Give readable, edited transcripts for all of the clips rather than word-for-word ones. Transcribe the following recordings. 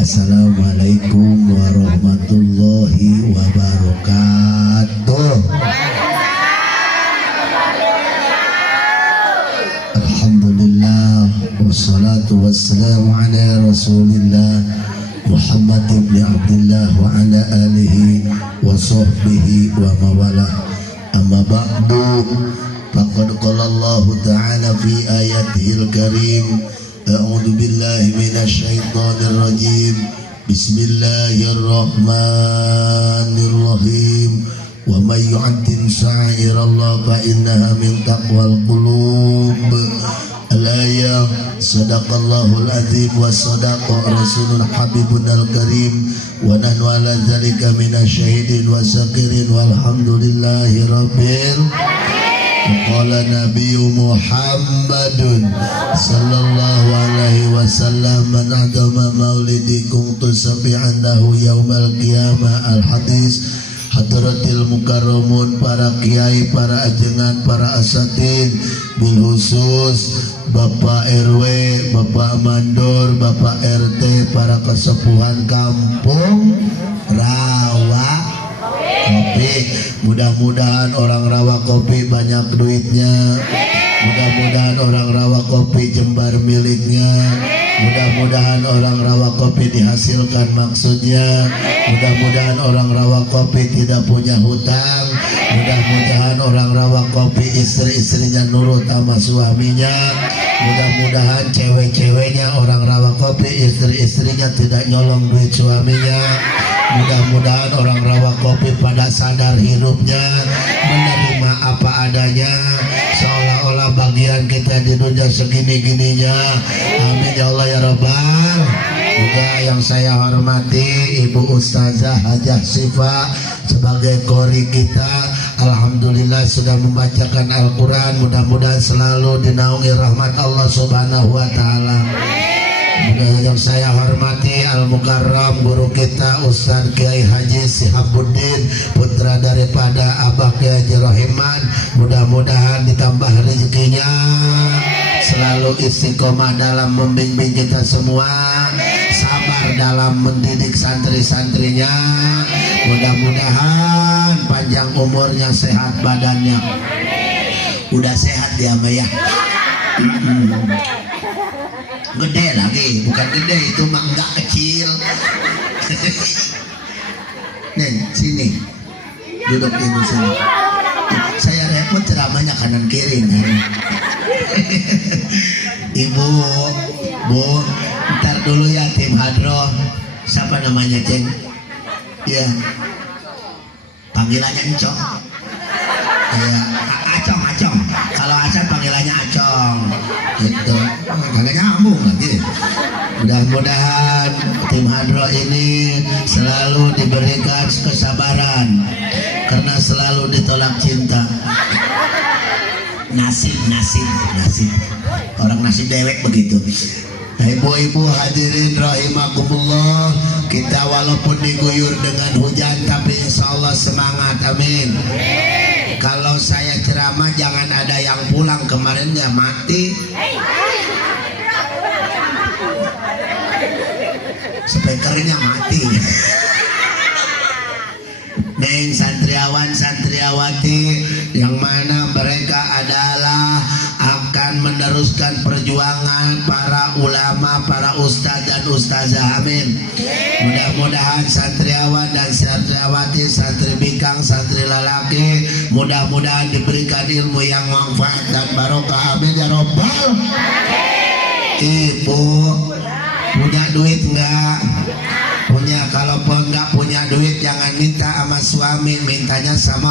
Assalamualaikum warahmatullahi wabarakatuh. Alhamdulillah wassalatu wassalamu ala Rasulillah Muhammad ibn Abdullah wa ala alihi wa sahbihi wa mawalah. Amma ba'du, faqad qala Allah ta'ala fi ayatihil karim, a'udzu billahi minasy syaithanir rajim. Bismillahirrahmanirrahim. Wa may yu'azzim sya'airallah fa innaha min taqwal qulub. Al-ayah. Sadaqallahul azim wa sadaqa rasulul habibunal karim wa nahnu ala dzalika minasyahidin wa syakirin walhamdulillahi rabbil alamin. Qala nabiyyu Muhammadun sallallahu alaihi wasallam, man adama maulidikum tusabihandahu yaumal qiyamah. Al hadis. Hadratil mukarramun, para kiai, para ajengan, para asatid, bil khusus Bapak RW, Bapak Mandor, Bapak RT, para kesepuhan kampung Rawa Kopi. Mudah-mudahan orang Rawa Kopi banyak duitnya. Mudah-mudahan orang Rawa Kopi Jembar miliknya. Mudah-mudahan orang Rawa Kopi dihasilkan maksudnya. Mudah-mudahan orang Rawa Kopi tidak punya hutang. Mudah-mudahan orang Rawa Kopi istri-istrinya nurut sama suaminya. Mudah-mudahan cewek-ceweknya orang Rawa Kopi istri-istrinya tidak nyolong duit suaminya. Mudah-mudahan orang Rawa Kopi pada sadar hidupnya, menerima apa adanya, seolah-olah bagian kita di dunia segini-gininya. Amin ya Allah ya Rabbal. Juga yang saya hormati Ibu Ustazah Hajah Sifa sebagai qori kita, alhamdulillah sudah membacakan Al-Quran. Mudah-mudahan selalu dinaungi rahmat Allah subhanahu wa ta'ala. Yang saya hormati Al-Mukarram guru kita Ustaz Kiai Haji Sihabuddin, putra daripada Abah Kiai Haji Rohiman. Mudah-mudahan ditambah rezekinya, selalu istiqomah dalam membimbing kita semua, sabar dalam mendidik santri-santrinya. Mudah-mudahan panjang umurnya, sehat badannya. Udah sehat dia Mbak ya. Gede lagi, bukan gede, itu mah enggak kecil. Nen, sini, duduk ibu sini. Saya repot ceramahnya kanan kiri kan. Ibu, bu, ntar dulu ya tim hadroh. Siapa namanya Ceng? Ya, panggilannya Encong. Ya, Acong, Acong. Kalau Acong panggilannya Acong. Gitu. Kagak nyambung lagi. Mudah-mudahan tim hadroh ini selalu diberikan kesabaran, karena selalu ditolak cinta. Nasib orang nasib dewek begitu. Ibu-ibu hadirin rahimakumullah, kita walaupun diguyur dengan hujan tapi insya Allah semangat. Amin. Kalau saya ceramah jangan ada yang pulang, kemarinnya mati. Speakernya mati. Neng santriawan santriawati yang mana mereka adalah akan meneruskan perjuangan para ulama, para ustadz dan ustazah. Amin. Mudah-mudahan santriawan dan santriawati, santri bikang, santri lalaki, mudah-mudahan diberikan ilmu yang manfaat dan barokah. Amin ya Rabbal. Ibu punya duit enggak? Punya. Kalau enggak punya duit jangan minta sama suami, mintanya sama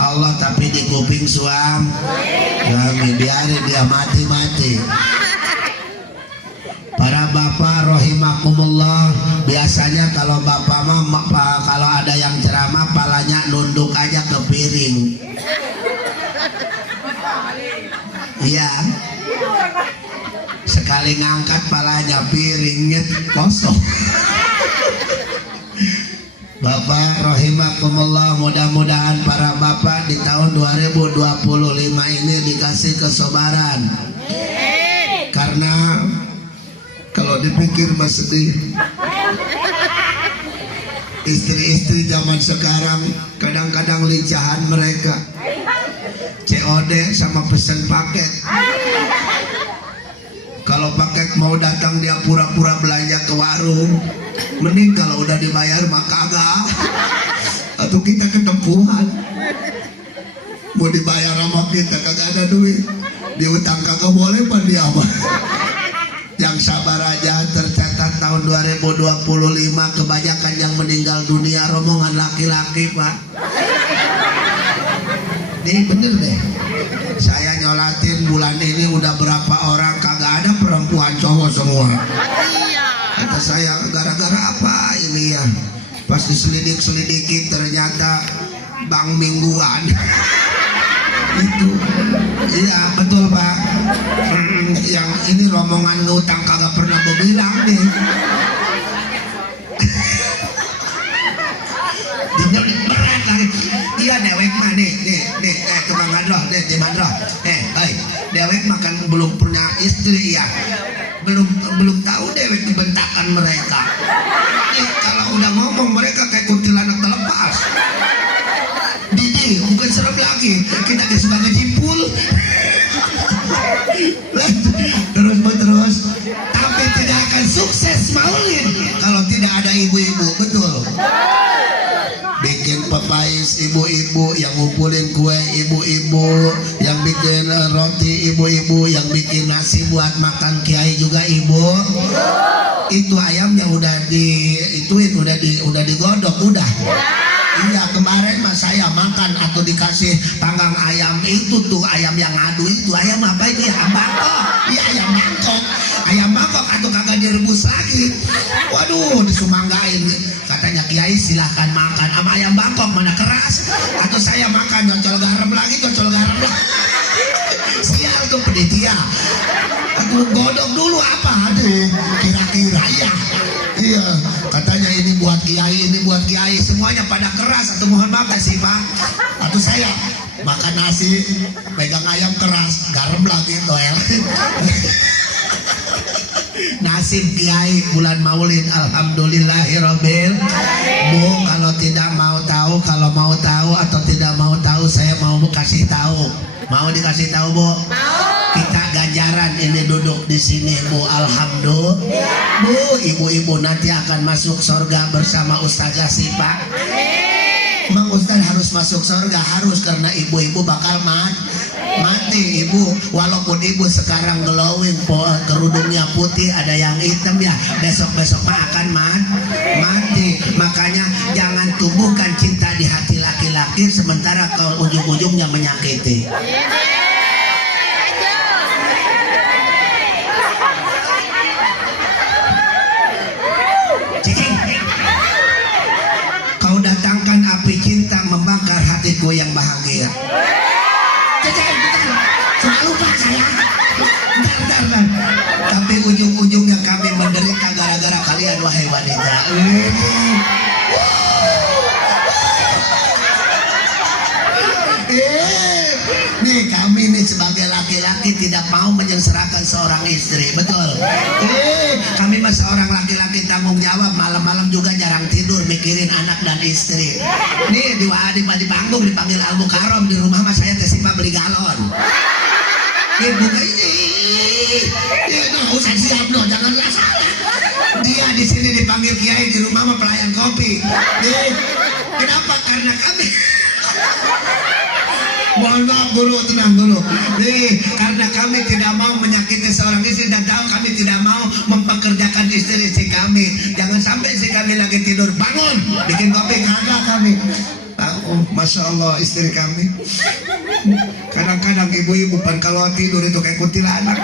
Allah tapi di kuping suami. Biarin dia mati-mati. Para bapak rahimakumullah, biasanya kalau bapak mah kalau ada yang ceramah palanya nunduk aja ke piring. Iya. Sekali ngangkat palanya piringnya kosong. Bapak rahimakumullah, mudah-mudahan para bapak di tahun 2025 ini dikasih kesabaran. Karena dipikir mas sedih. Istri-istri zaman sekarang kadang-kadang lincahan mereka COD sama pesen paket. Kalau paket mau datang dia pura-pura belanja ke warung. Mending kalau udah dibayar mah kagak. Atau kita ketempuhan. Mau dibayar sama kita kagak ada duit. Diutang kagak boleh pan dia mah. Yang sabar aja. Tercatat tahun 2025 kebanyakan yang meninggal dunia rombongan laki-laki pak. Ini bener deh. Saya nyolatin bulan ini udah berapa orang kagak ada perempuan, cowok semua. Kata saya gara-gara apa ini ya? Pas diselidik-selidiki ternyata bank mingguan. Itu iya betul pak. Yang ini rombongan ngutang kagak pernah berbilang nih. Berat lagi. Iya dewek mah nih tukang mandroh nih di mandroh. Dewek makan belum punya istri ya. Belum tahu dewek bentakan mereka. Kalau udah ngomong mereka kayak kuntilanak terlepas. Didi bukan serem lagi, kita kayak sebagai jimpul. Terus tapi tidak akan sukses maulid kalau tidak ada ibu-ibu, betul. Bikin pepais ibu-ibu, yang ngumpulin kue ibu-ibu, yang bikin roti ibu-ibu, yang bikin nasi buat makan kiai juga ibu. Itu ayamnya udah udah digodok udah. Iya kemarin mas saya makan atau dikasih panggang ayam itu tuh ayam yang ngadu itu ayam apa itu ya bangkok. Iya ayam bangkok atau kagak direbus lagi. Waduh disumanggain katanya kiai silahkan makan sama ayam bangkok mana keras atau saya makan cocol garam lagi. Sial tuh penitia. Aku godok dulu apa aduh kira-kira ya. Iya katanya ini buat kiai semuanya pada keras atau mohon maaf sih pak. Atau saya makan nasi pegang ayam keras garam lagi toel. Nasib kiai bulan maulid alhamdulillahirobbil. Bu kalau tidak mau tahu, kalau mau tahu atau tidak mau tahu saya mau kasih tahu. Mau dikasih tahu bu? Kita ganjaran ini duduk di sini bu, alhamdulillah. Bu, ibu-ibu nanti akan masuk surga bersama Ustazah Sipa. Emang Ustaz harus masuk surga? Harus, karena ibu-ibu bakal mati ibu. Walaupun ibu sekarang glowing, kerudungnya putih, ada yang hitam ya, besok-besok mah akan mati. Makanya jangan tumbuhkan cinta di hati laki-laki sementara ke ujung-ujungnya menyakiti. Kau datangkan api cinta membakar hatiku yang bahagia. Jangan lupa saya. Bentar. Tapi ujung-ujungnya kami menderita gara-gara kalian wahai wanita. Nih kami nih sebagai laki-laki tidak mau menyengsarakan seorang istri, betul. Kami mah seorang laki-laki tanggung jawab, malam-malam juga jarang tidur mikirin anak dan istri. Nih di panggung dipanggil Al Mukarram, di rumah mas saya tesipa beli galon. Buka ini, usah siap loh, janganlah salah. Dia di sini dipanggil kiai, di rumah mah pelayan kopi. Kenapa? Karena kami. Mohon maaf dulu, tenang dulu. Karena kami tidak mau menyakiti seorang istri dan tahu kami tidak mau mempekerjakan istri kami. Jangan sampai istri kami lagi tidur bangun bikin kopi, kagak kami. Masya Allah istri kami. Kadang-kadang ibu-ibu pan kalau tidur itu kayak kuntilanak.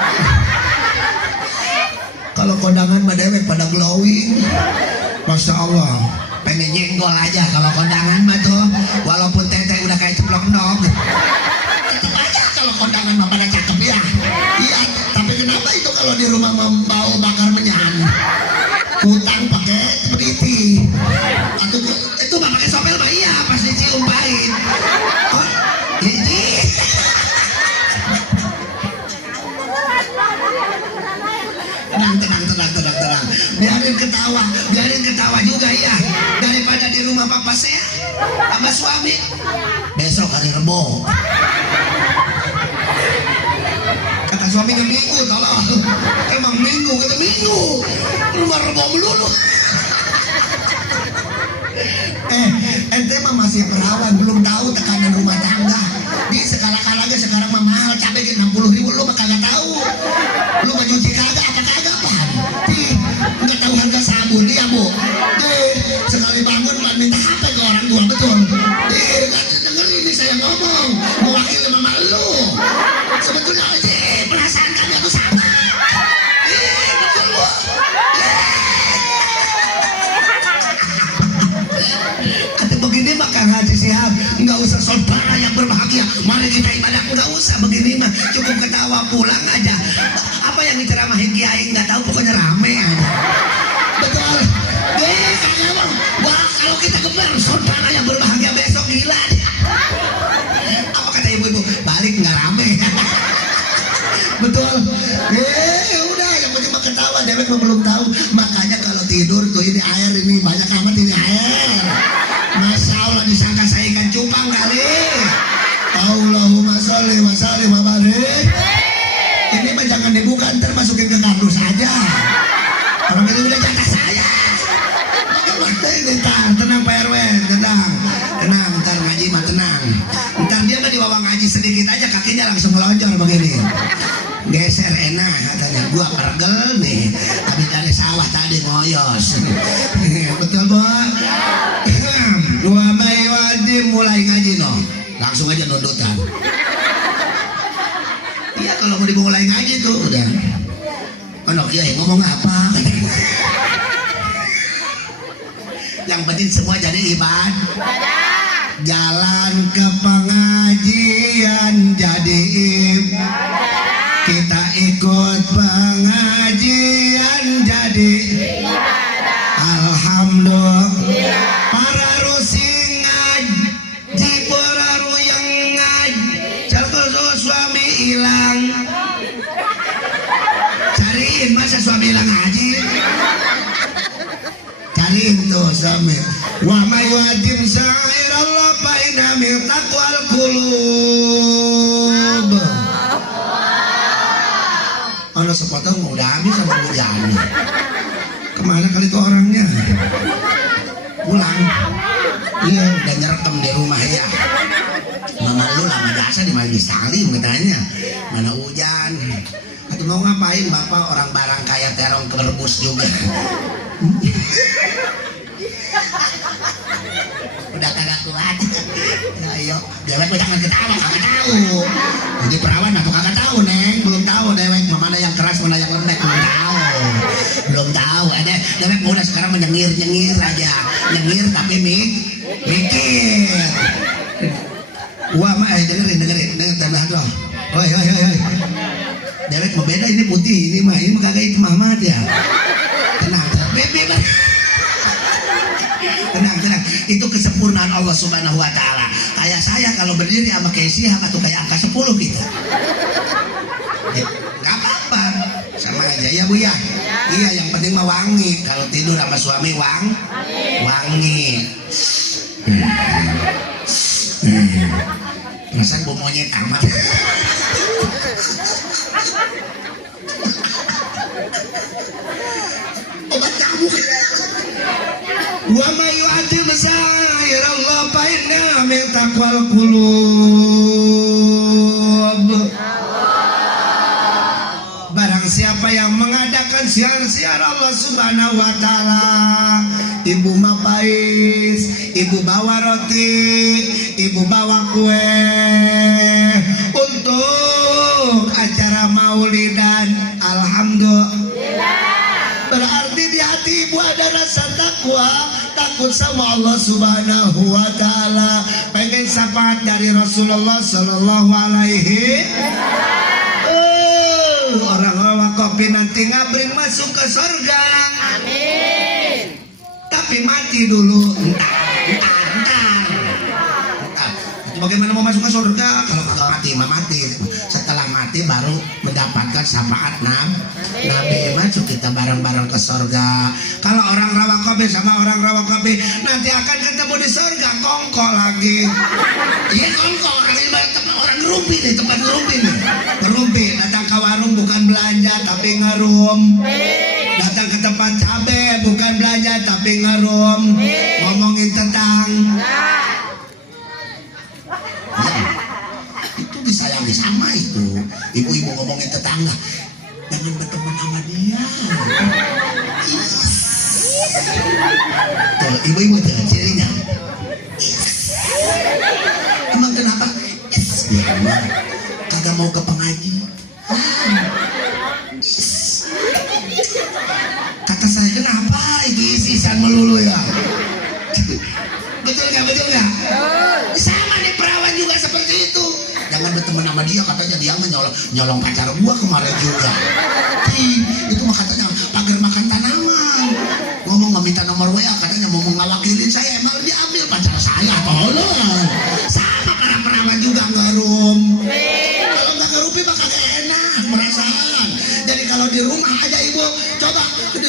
Kalau kondangan mah dewek pada glowing. Masya Allah. Pengen nyenggol aja kalau kondangan mah tuh, walaupun tete udah kayak ceplok nog, tetep aja kalau kondangan mah pada cakep ya. Iya, tapi kenapa itu kalau di rumah membau bakar menyan, utang pakai peniti, atau itu mah pakai sopel mah iya pas dicium pahit. Oh, ini. Tenang. ketawa, biarin ketawa juga ya, daripada di rumah papa saya sama suami. Besok hari Rebo. Kata suami ke Minggu, tolong. Emang Minggu, kata Minggu. Rumah Rebo melulu. Ente mah masih perawan, belum tahu tekanan rumah tangga. Di sekala-kalanya sekarang mah mahal, cabai 60.000, lu mah kagak tahu. Lu mah nyuci kagak, apa kagak pan? Nggak tahu harga sabun ya bu. Sekali bangun pan minta HP ke orang tua, betul. Dengerin ini saya ngomong, mewakili mama lu. Sebetulnya aja perasaan kami itu sama. Betul bu. Begini mah Kang Haji Sihab, nggak usah saudara yang berbahagia, mari kita ibadah, nggak usah begini mah, cukup ketawa pulang aja. Apa yang diceramahin kiai nggak tahu, pokoknya rame aja. Betul. Kagak bang, wah kalau kita geber saudara yang berbahagia besok gila. Apa kata ibu-ibu, balik nggak rame. Betul. Udah yang penting mah ketawa, dewek mah belum tahu. Makanya kalau tidur tuh ini air, ini banyak amat ini air. Masya Allah, disangka saya ikan cupang kali. Allahumma sholli wa sallim wa barik. Ini mah jangan dibuka, ntar masukin ke kardus aja. Orang ini udah jatah saya. Tenang Pak RW, tenang, ntar ngaji mah tenang. Ntar dia mah dibawa ngaji sedikit aja kakinya langsung melonjor begini. Geser enak katanya, gua pergel nih, habis dari sawah tadi ngoyos. Betul bu? Dua bayi wajib mulai ngaji no, langsung aja nundutan. Iya kalau mau dimulai ngaji tuh udah. Ono kiai ngomong apa? Yang penting semua jadi ibadah. Jalan ke pengajian jadi ibadah. Kita ikut pengajian jadi ibadah. Alhamdulillah. Para rusing ngaji, para ruyang ngaji, kalau suami hilang, cariin masa suami hilang ngaji. Cariin tuh suami. Wa may wajib sa'irallah fa inna min taqwal qulub. Ono sepotong udah habis sama hujan. Kemana kali itu orangnya? Pulang. Iya, udah nyerekam di rumah ya. Mama lu lama jasa di Majlis Taklim katanya. Mana hujan. Atau mau ngapain bapak, orang barang kaya terong kerebus juga. Udah kagak kuat. Ayo, dewek jangan ketawa, kagak tahu. Jadi perawan atau kagak tahu neng, belum tahu dewek mana yang keras mana yang lembek, belum tahu. Dewek udah sekarang menyengir aja, nyengir tapi mikir. Wah mah dengerin tambah loh. Oi. Dewek mau beda, ini putih, ini mah kagak itu Muhammad ya. Tenang, bebe lah. Tenang, itu kesempurnaan Allah Subhanahu wa Ta'ala. Kayak saya kalau berdiri sama kayak Sihab atau kayak angka 10 gitu. Gak apa-apa, sama aja ya bu ya. Iya, yang penting mah wangi. Kalau tidur sama suami wangi. Perasaan bu monyet amat. Obat kamu. Wa may yu'azzim sa'irallah fa inna min taqwal qulub. Barang siapa yang mengadakan siar-siar Allah Subhanahu wa Ta'ala, ibu mapais, ibu bawa roti, ibu bawa kue untuk acara maulidan, alhamdulillah. Berarti di hati ibu ada rasa takwa, takut sama Allah Subhanahu wa Ta'ala, pengen syafaat dari Rasulullah Sallallahu Alaihi Wasallam. Orang-orang wakopi nanti ngabring masuk ke surga. Amin. Tapi mati dulu, entar. Bagaimana mau masuk ke surga kalau kagak mati? Setelah mati baru mendapatkan syafaat Nabi. Maju kita bareng-bareng ke surga. Kalau orang Rawakobe sama orang Rawakobe nanti akan ketemu di surga, kongko lagi. Iya kongko, orang ngerumpi nih, tempat ngerumpi nih. Ngerumpi, datang ke warung bukan belanja tapi ngerum. Datang ke tempat cabe bukan belanja tapi ngerum. Ngomongin tentang itu disayangi sama itu. Ibu-ibu ngomongin tetangga, jangan berteman sama dia. Tuh, ibu-ibu tuh cirinya. Emang kenapa? Ya emang kagak mau ke pengaji. Kata saya, kenapa itu isisan melulu ya? Betul nggak? Sama nih perawan juga seperti itu. Jangan berteman sama dia, katanya dia nyolong pacar gua kemarin juga. Itu mah katanya pagar makan tanaman. Ngomong nggak minta nomor WA, katanya mau ngawakilin saya, emang dia ambil pacar saya, tolong. Sama para perawan juga ngerum. Kalau nggak ngerupi bakal gak enak perasaan. Jadi kalau di rumah aja ibu, coba di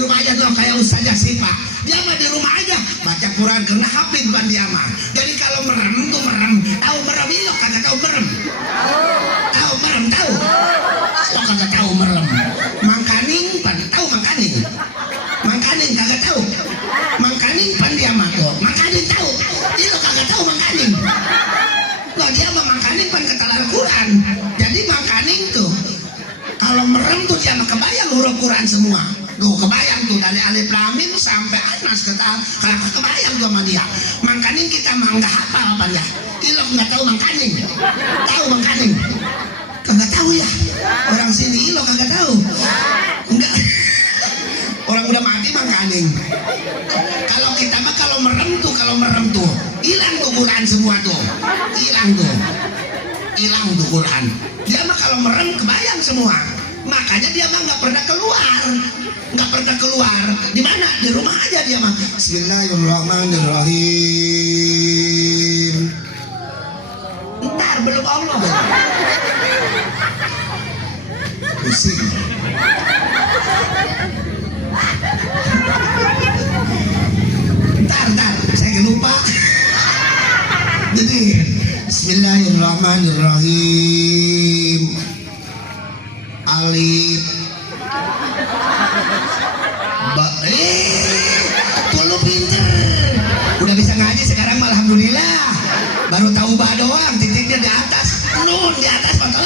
rumah aja dong kayak Ustazah Sipa. Dia mah di rumah aja baca Quran karena hafid ban dia mah. Jadi kalau merem tuh merem. Tahu merem ini lo kagak tahu merem. Tahu merem tahu. Lo kagak tahu merem. Mangkaning pan tahu mangkaning. Mangkaning kagak tahu. Mangkaning pan dia mah tuh. Mangkaning tahu. Ini lo kagak tahu mangkaning. Lo dia mah mangkaning pan kata Al-Quran. Jadi mangkaning tuh kalau merem tuh dia mah kebayang huruf Quran semua. Tuh kebayang tuh dari alif lam mim sampai anas kalau kebayang tuh sama dia. Mangkaning kita mah nggak hafal apa ya? Kilo nggak tahu mangkaning. Tahu mangkaning? Kagak tahu ya? Orang sini lo kagak tahu? Enggak. Orang udah mati mangkaning. Kalau kita mah kalau merem tuh hilang tuh Quran semua tuh. Hilang tuh Quran. Dia mah kalau merem kebayang semua. Makanya dia mah nggak pernah keluar. Di mana? Di rumah aja dia mah. Bismillahirrahmanirrahim. Ntar belum Allah. Pusing. Ntar, saya lupa. Jadi, Bismillahirrahmanirrahim. Alif lu pinter udah bisa ngaji sekarang mah alhamdulillah. Baru tahu bah doang, titiknya di atas, nun di atas betul.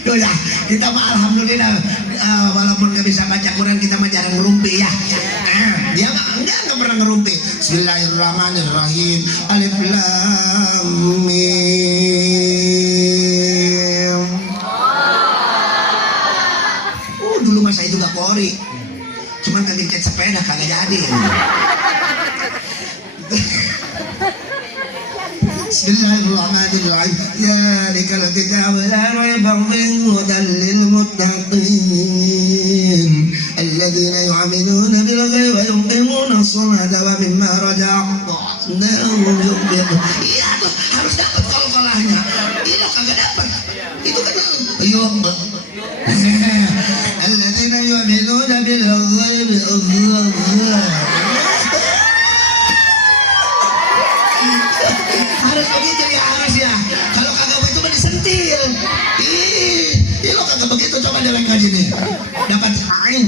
Tuh ya, kita mah alhamdulillah walaupun gak bisa baca Quran kita mah jarang ngerumpi ya. Dia mah enggak pernah ngerumpi. Bismillahirrahmanirrahim. Alif lam mim. Dulu mah saya juga kori. Cuman kagak cat sepeda kagak jadi. Bismillahirrahmanirrahim. Ya likal kitab la raiba fihi hudan lil muttaqin alladzina yu'minuna bil ghaibi wa yuqimuna as-salata wa mimma razaqnahum yunfiqun. Iya tuh harus dapat kol-kolahnya. Ini kagak dapat. Itu kan ayo alladzina yu'minuna bil ghaibi harus begitu ya, harus ya. Kalau kagak begitu mah disentil. Lo kagak begitu, coba deleng aja nih. Dapat ain.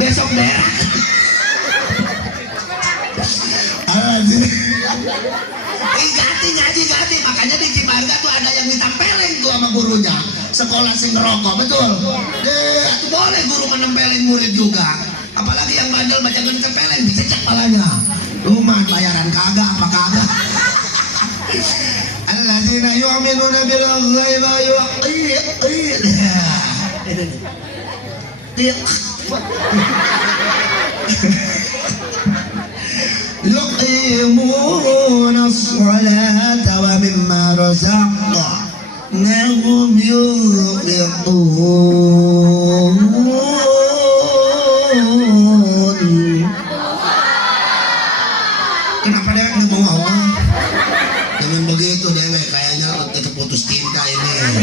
Besok berak. Ganti. Makanya di Cibarga tuh ada yang ditempelin tuh sama gurunya. Sekolah sing ngerokok, betul. Itu boleh guru menempelin murid juga. Apalagi yang bandel baca gak ditempelin, dicecek palanya. Lumayan bayaran kagak apa kagak. Alladzina yu'minuna bil ghaibi wa yuqimuna as-salata wa mimma razaqnahum yunfiqun. Allah. Jangan begitu dewek, kayaknya tetap putus cinta ini.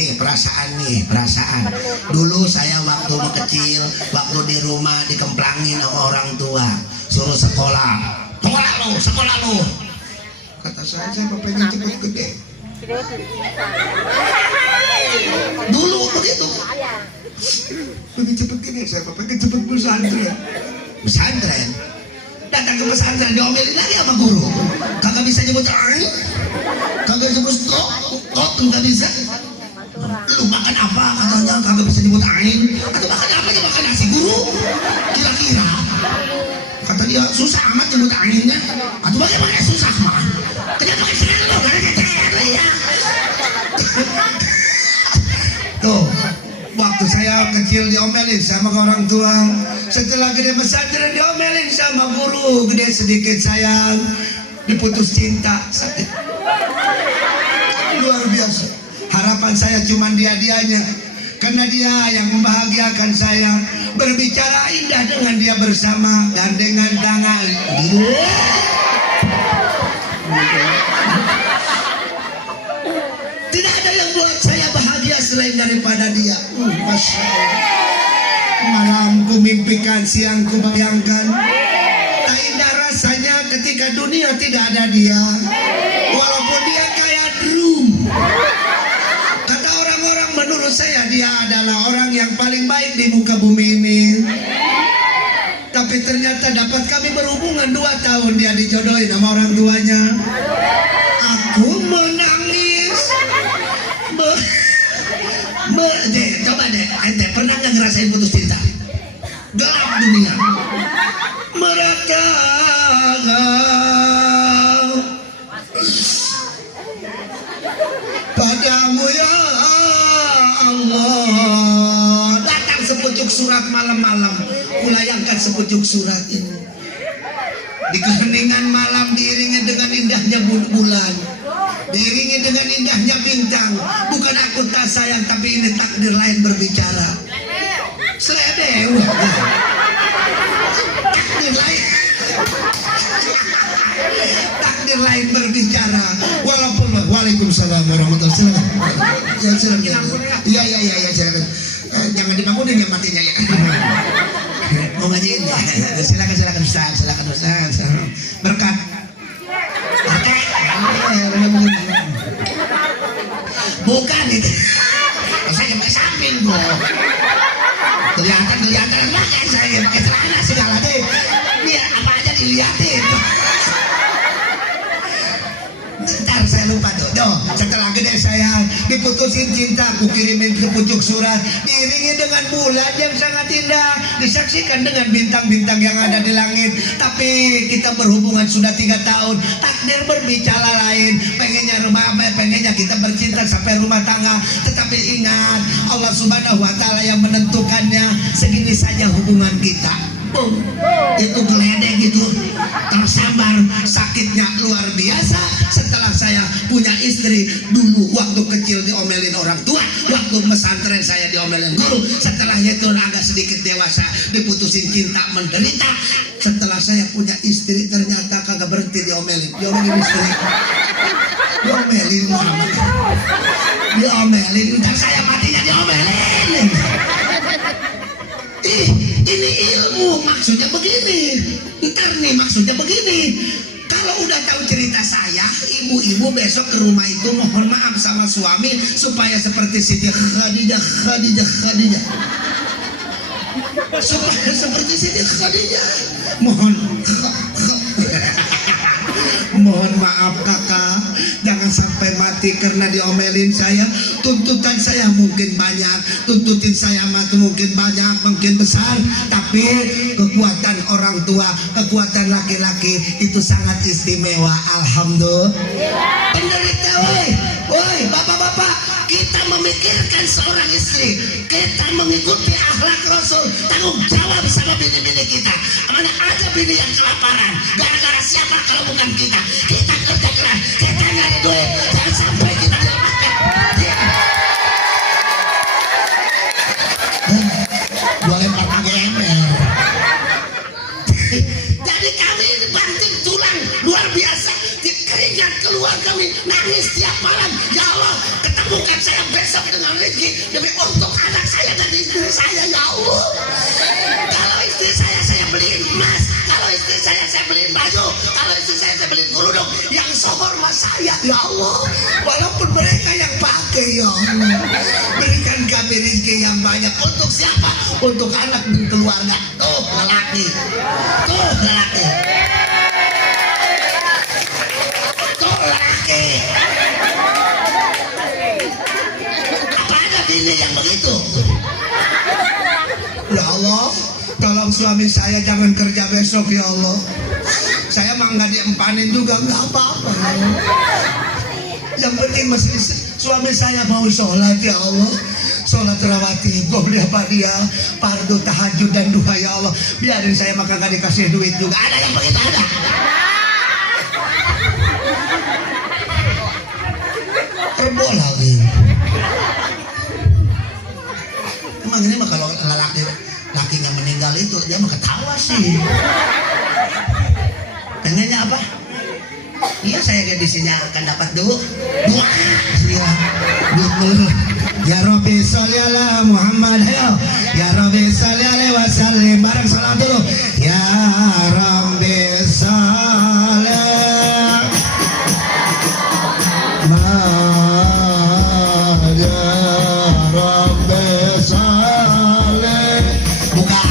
Nih perasaan. Dulu saya waktu kecil, waktu di rumah dikemplangin sama orang tua, suruh sekolah lo. Kata saya pengen cepet gede. Dulu begitu. Pengen cepet gede, saya pengen cepet pesantren. Datang ke pesantren diomelin lagi sama guru. Kagak bisa nyebut kagak nyebut kok nggak bisa. Lu makan apa katanya, kagak bisa nyebut atau makan apa ya, makan nasi guru kira-kira. Kata dia susah amat nyebut anginnya. Atau bagaimana susah mah, kenapa pakai sendal karena ya. Tuh, waktu saya kecil diomelin sama orang tua, setelah gede pesantren diomelin sama guru, gede sedikit sayang, diputus cinta, sakit luar biasa. Harapan saya cuma dia-dianya, karena dia yang membahagiakan saya. Berbicara indah dengan dia bersama, gandengan tangan. Tidak ada yang buat saya bahagia selain daripada dia. Masya Allah. Malam ku mimpikan, siang ku bayangkan. Tak indah rasanya ketika dunia tidak ada dia. Walaupun dia kayak drum. Kata orang-orang, menurut saya dia adalah orang yang paling baik di muka bumi ini. Tapi ternyata dapat kami berhubungan 2 tahun, dia dijodohin sama orang tuanya. Aku menangis. Coba deh, ente pernah nggak ngerasain putus cinta? Gelap dunia. Mereka padamu ya Allah. Datang sepucuk surat malam-malam. Kulayangkan sepucuk surat ini. Di keheningan malam diiringi dengan indahnya bulan, diiringi dengan indahnya bintang. Bukan aku tak sayang, tapi ini takdir lain berbicara. Seledeng. Takdir lain. Takdir lain berbicara. Walaupun Waalaikumsalam warahmatullahi wabarakatuh. Silakan. Iya silakan. Jangan dibangunin ya matinya ya. Mau ngajiin ya. Silakan Ustaz. Berkat. Bukan itu. Saya pakai samping kok. Kelihatan pakai saya pakai celana segala deh. Biar apa aja dilihatin. Ntar saya lupa tuh. Setelah gede saya diputusin cinta, aku kirimin ke pucuk surat, diiringi dengan bulan yang sangat indah, disaksikan dengan bintang-bintang yang ada di langit. Tapi kita berhubungan sudah 3 tahun, takdir berbicara lain. Pengennya kita bercinta sampai rumah tangga. Tetapi ingat, Allah Subhanahu wa Ta'ala yang menentukannya. Segini saja hubungan kita. Itu geledek gitu, tersambar, sakitnya luar biasa. Setelah saya punya istri, dulu waktu kecil diomelin orang tua, waktu pesantren saya diomelin guru. Setelahnya itu agak sedikit dewasa, diputusin cinta, menderita. Setelah saya punya istri, ternyata kagak berhenti diomelin istri. Diomelin, ntar saya matinya diomelin. Ini ilmu, maksudnya begini. Ntar nih maksudnya begini. Kalau udah tahu cerita saya, ibu-ibu besok ke rumah itu mohon maaf sama suami supaya seperti Siti Khadijah. Supaya seperti Siti Khadijah. Mohon maaf kakak, jangan sampai mati karena diomelin saya. Tuntutan saya mungkin banyak, tuntutin saya mungkin banyak, mungkin besar, tapi kekuatan orang tua, kekuatan laki-laki itu sangat istimewa. Alhamdulillah. Penderita, woi bapak-bapak, kita memikirkan seorang istri, kita mengikuti akhlak Rasul, tanggung jawab sama bini-bini kita. Mana ada bini yang kelaparan gara-gara siapa kalau bukan kita? Kita kerja keras, kita nyari duit, jangan sampai kita dilemahkan. Gua lempar pakai ember. Jadi kami banting membuat kami nangis tiap malam. Ya Allah, ketemukan saya besok dengan rezeki demi untuk anak saya dan istri saya. Ya Allah, kalau istri saya beliin emas, kalau istri saya beliin baju, kalau istri saya beliin kerudung yang sehormat saya. Ya Allah, walaupun mereka yang pakai. Ya Allah, berikan kami rezeki yang banyak. Untuk siapa? Untuk anak dan keluarga. Tuh lelaki, tuh lelaki, tuh lelaki. Apa ada bini yang begitu? Ya Allah, tolong suami saya jangan kerja besok. Ya Allah, saya mah nggak diempanin juga, nggak apa-apa. Yang penting masih suami saya mau sholat. Ya Allah, sholat rawatib, gobleh apa dia, fardu, tahajud dan duha. Ya Allah, biarin saya maka nggak dikasih duit juga. Ada yang begitu? Ada. Rebo lagi. Emang ini mah kalau lakinya meninggal itu dia mah ketawa sih. Pengennya apa? Iya, saya gadisnya akan dapat dua. Ya Rabbi sholli ala Muhammad. Ayo, ya Rabbi sholli alaihi wasallim. Bareng salat dulu. Ya Rabbi sholli ya Rabbi sholli. Buka.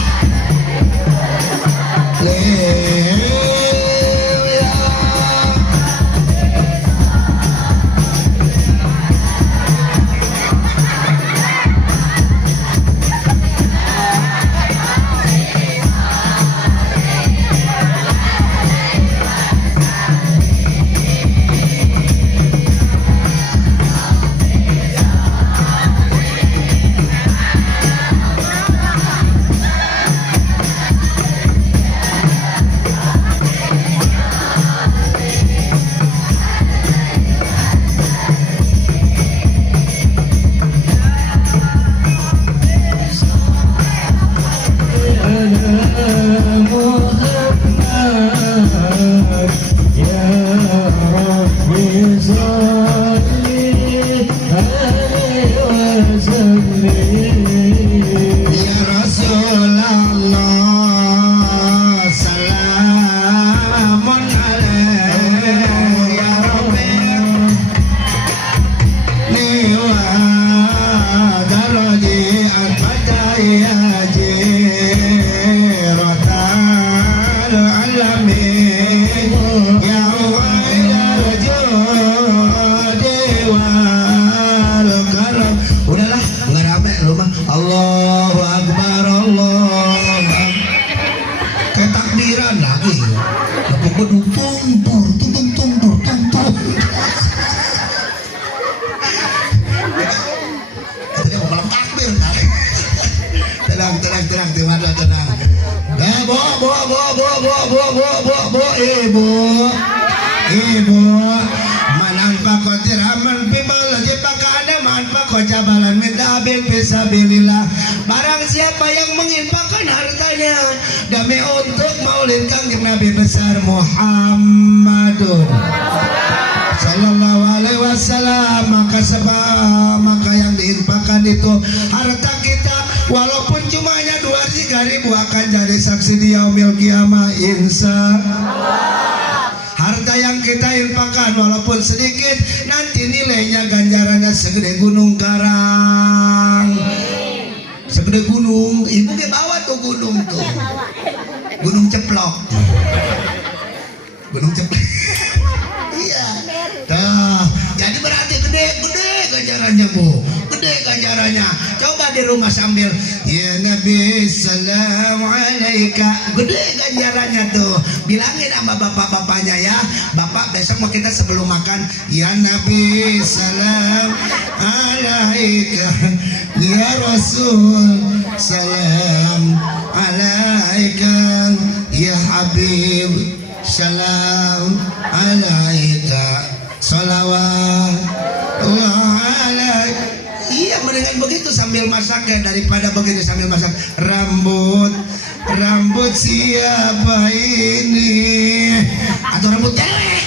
Ibu mananfakotir aman pibal jepaka ada manfakot jabalan mindabil fisabilillah. Barang siapa yang menginfakkan hartanya demi untuk maulid kangjeng Nabi besar Muhammadun sallallahu alaihi wasallam, maka yang diinfakkan itu harta kita, walaupun cuma hanya 2-3 ribu akan jadi saksi di yaumil qiyamah insya Allah. Harta yang kita infakkan walaupun sedikit, nanti nilainya ganjarannya segede gunung karang, segede gunung. Ibu ke bawah tuh gunung tuh, gunung ceplok, gunung ceplok. Iya, tuh. Jadi berarti gede ganjarannya bu, gede ganjarannya. Coba di rumah sambil ya Nabi salam alaika, gede ganjarannya tuh. Bilangin sama bapak-bapaknya ya, bapak besok mau kita sebelum makan ya Nabi salam alaika, ya Rasul salam alaika, ya Habib salam alaika, salawat Allah alaika. Iya, mendingan begitu sambil masaknya daripada begini sambil masak. Rambut siapa ini? Atau rambut cewek?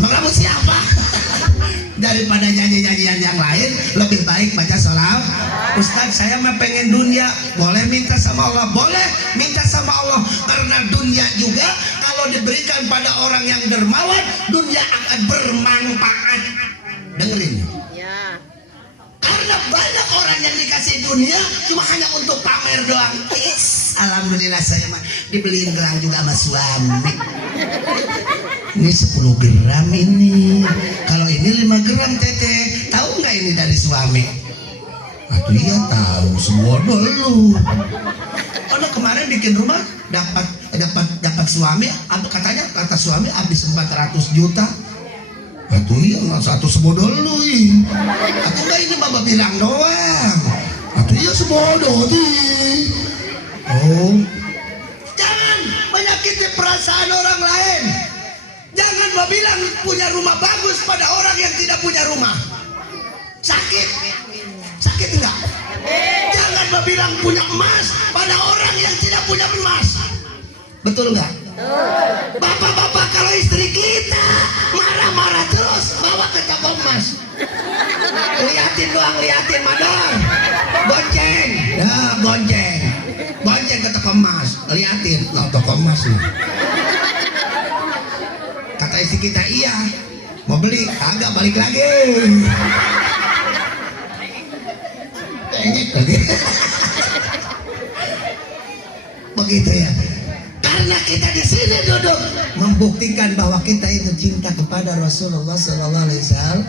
Emang rambut siapa? daripada nyanyi-nyanyian yang lain, lebih baik baca sholawat. Ustaz, saya mah pengen dunia. Boleh minta sama Allah, boleh minta sama Allah, karena dunia juga kalau diberikan pada orang yang dermawan, dunia akan bermanfaat. Dengerin ya. Karena banyak orang yang dikasih dunia cuma hanya untuk pamer doang. Alhamdulillah saya mah dibeliin gelang juga sama suami. Ini 10 gram ini. Kalau ini 5 gram teteh. Tahu nggak ini dari suami? Aduh iya tahu, semua dulu. Karena kemarin bikin rumah dapat suami, katanya kata suami habis 400 juta. Aduh iya satu sebodoh lu ini. Atau enggak ini Bapak bilang doang. Aduh iya sebodoh tuh. Oh, jangan menyakiti perasaan orang lain. Jangan Bapak bilang punya rumah bagus pada orang yang tidak punya rumah. Sakit enggak? Jangan Bapak bilang punya emas pada orang yang tidak punya emas. Betul enggak? Bapak-bapak kalau istri kita marah-marah terus bawa ke toko emas, liatin doang, liatin mador, bonceng ke toko emas, liatin toko emas nih. Kata istri kita iya mau beli, agak balik lagi lagi. Begitu ya. Karena kita di sini duduk membuktikan bahwa kita itu cinta kepada Rasulullah Sallallahu Alaihi Wasallam.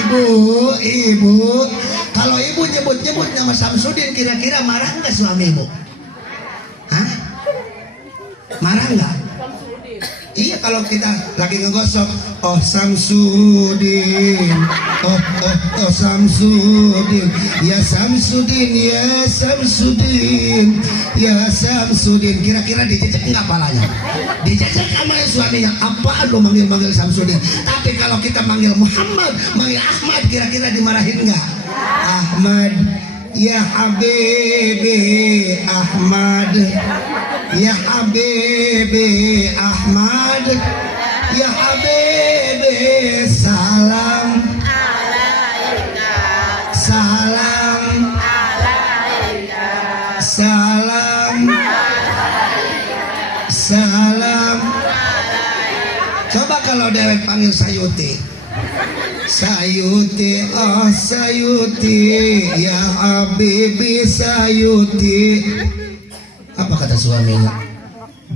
Ibu, kalau ibu nyebut nama Samsudin, kira-kira marah nggak suami ibu? Hah? Marah nggak? Iya, kalau kita lagi ngegosok, oh Samsudin, oh Samsudin, ya Samsudin, ya Samsudin, ya Samsudin. Kira-kira dijejek nggak palanya? Dijejek sama suaminya. Apaan lo manggil Samsudin? Tapi kalau kita manggil Muhammad, manggil Ahmad, kira-kira dimarahin nggak? Ahmad, ya Habibi Ahmad, ya Habibi Ahmad, ya Habibi salam alaika, salam alaika, salam alaika, salam alaika. Coba kalau dewek panggil Sayuti, Sayuti, oh Sayuti, ya Habibi Sayuti. Apa kata suaminya?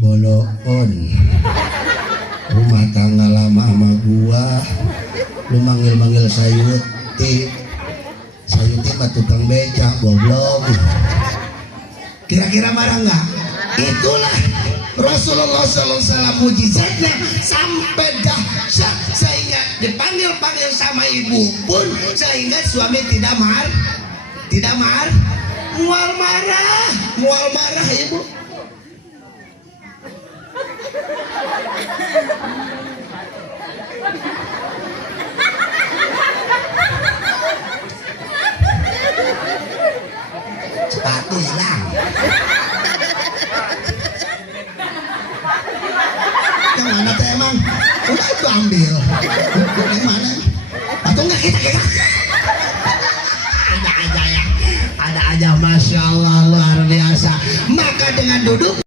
Boloon, rumah tangga lama sama gua, lu manggil Sayuti. Sayuti mah tukang becak, goblok. Kira-kira marah nggak? Itulah Rasulullah SAW, mujizatnya sampai dahsyat sehingga dipanggil sama ibu pun sehingga suami tidak mual marah ibu. Sepatu hilang. Yang mana teh emang? Udah itu ambil. Yang mana? Atau enggak kita? Ada aja, Masya Allah, luar biasa. Maka dengan duduk